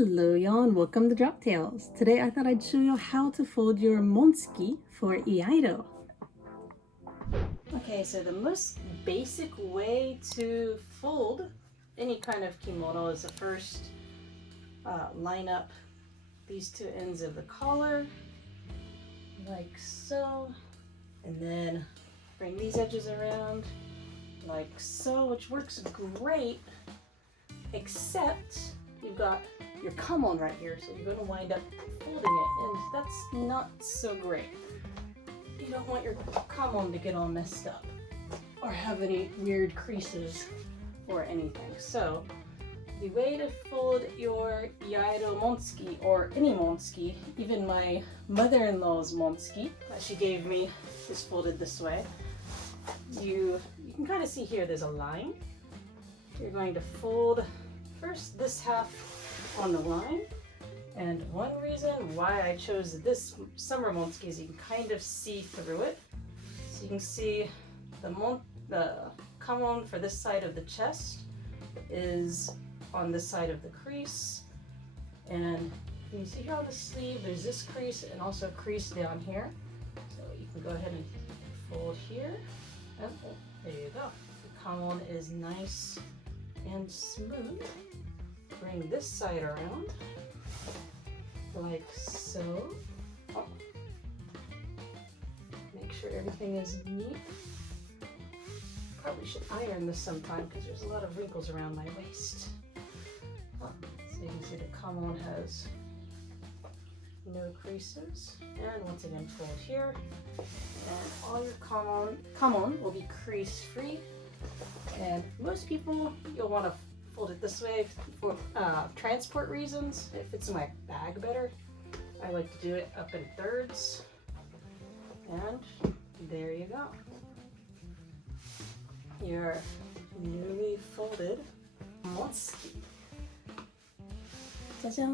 Hello y'all and welcome to Drop Tales. Today I thought I'd show you how to fold your Montsuki for Iaido. Okay, so the most basic way to fold any kind of kimono is to first line up these two ends of the collar like so, and then bring these edges around like so, which works great, except you've got your kamon right here, so you're going to wind up folding it, and that's not so great. You don't want your kamon to get all messed up or have any weird creases or anything. So the way to fold your Iaido Montsuki, or any Montsuki, even my mother-in-law's Montsuki that she gave me, is folded this way. You can kind of see here there's a line. You're going to fold first this half on the line, and one reason why I chose this summer Montsuki is you can kind of see through it. So you can see the kamon for this side of the chest is on this side of the crease, and you see here on the sleeve there's this crease and also a crease down here. So you can go ahead and fold here, and there you go. The kamon is nice and smooth. Bring this side around like so. Oh. Make sure everything is neat. Probably should iron this sometime because there's a lot of wrinkles around my waist. Oh. So you can see the kamon has no creases. And once again, fold here. And all your kamon will be crease free. And most people, you'll want to fold it this way for transport reasons. It fits in my bag better. I like to do it up in thirds. And there you go. Your newly folded Montsuki. Ta-da!